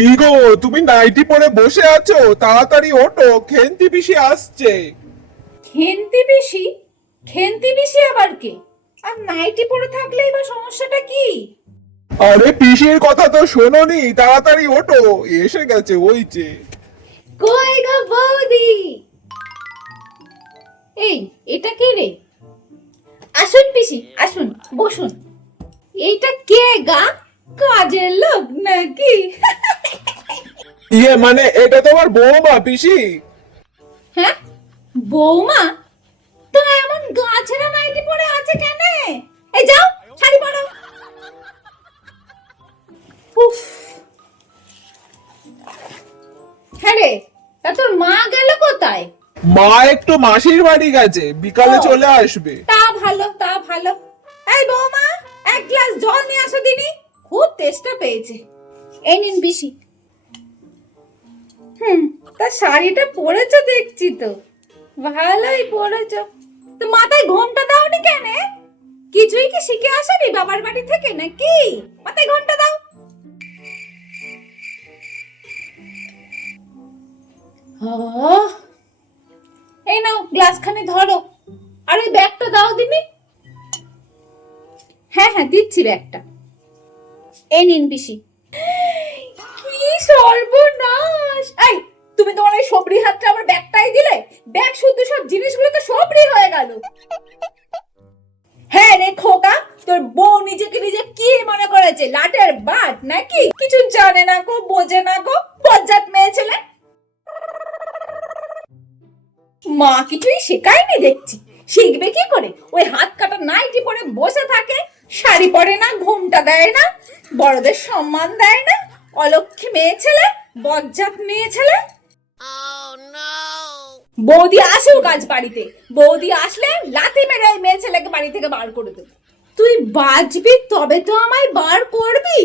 কি গো, তুমি নাইটি পরে বসে আছো? তাড়াতাড়ি ওঠো, খেন্তি পিসি আসছে। খেন্তি পিসি? খেন্তি পিসি আবার কে? আর নাইটি পরে থাকলেই বা সমস্যাটা কি? আরে পিসির কথা তো শোনোনি, তাড়াতাড়ি ওঠো, এসে গেছে ওই যে। কই গো বৌদি? এই, এটা কে রে? আসুন পিসি, আসুন, বসুন। এইটা কে গা? কাজের লোক নাকি? মানে এটা তোমার বৌমা পিসি। হ্যাঁ, বৌমা? তা এমন গা ছেড়া নাইটি পরে আছে কেন? এই যাও, শাড়ি পরো। উফ, হ্যাঁ রে, তা তোর মা গেল কোথায়? মা একটু মাসির বাড়ি গেছে, বিকালে ও। চলে আসবে। তা ভালো, তা ভালো। এই বৌমা, এক গ্লাস জল নিয়ে আসো দিনি, খুব তেষ্টা পেয়েছে। এই নিন পিসি। তা শাড়িটা পরেছো দেখছি তো, ভালোই পরেছো। তো মাথায় ঘোমটা দাওনি কেন? কিছুই কি শিখে আসনি বাবার বাড়ি থেকে নাকি? মাথায় ঘোমটা দাও। এই নাও গ্লাস খানি ধরো, আর ওই ব্যাগটা দাও দিনি। হ্যাঁ হ্যাঁ, দিচ্ছি ব্যাগটা। এই নিন পিসি। কি সর্বনাশ! এই, তুমি তোমার এই সবরি হাতটা আমার ব্যাগটাই দিলে? ব্যাগ শুদ্ধ সব জিনিসগুলো তো সবরি হয়ে গেল। হ্যাঁ রে খোকা, তোর বউ নিজেকে নিজে কি মনে করেছে, লাটের বাট নাকি? কিছু জানে না গো, বোঝে না গো, বজ্জাত মেয়ে ছেলে। মা কিছুই শেখায়নি দেখছি। শিখবে কি করে? ওই হাত কাটা নাইটি পরে বসে থাকে, শাড়ি পরে না, ঘুমটা দেয় না, বড়দের সম্মান দেয় না। অলক্ষী মেয়ে ছেলে, বজ্জাত মেয়ে ছেলে। বৌদি আসুক আজ বাড়িতে, বৌদি আসলে লাথি মেরে এই মেয়ে ছেলেকে বাড়ি থেকে বার করে দেবো। তুই বাঁচবি তবে তো আমায় বার করবি।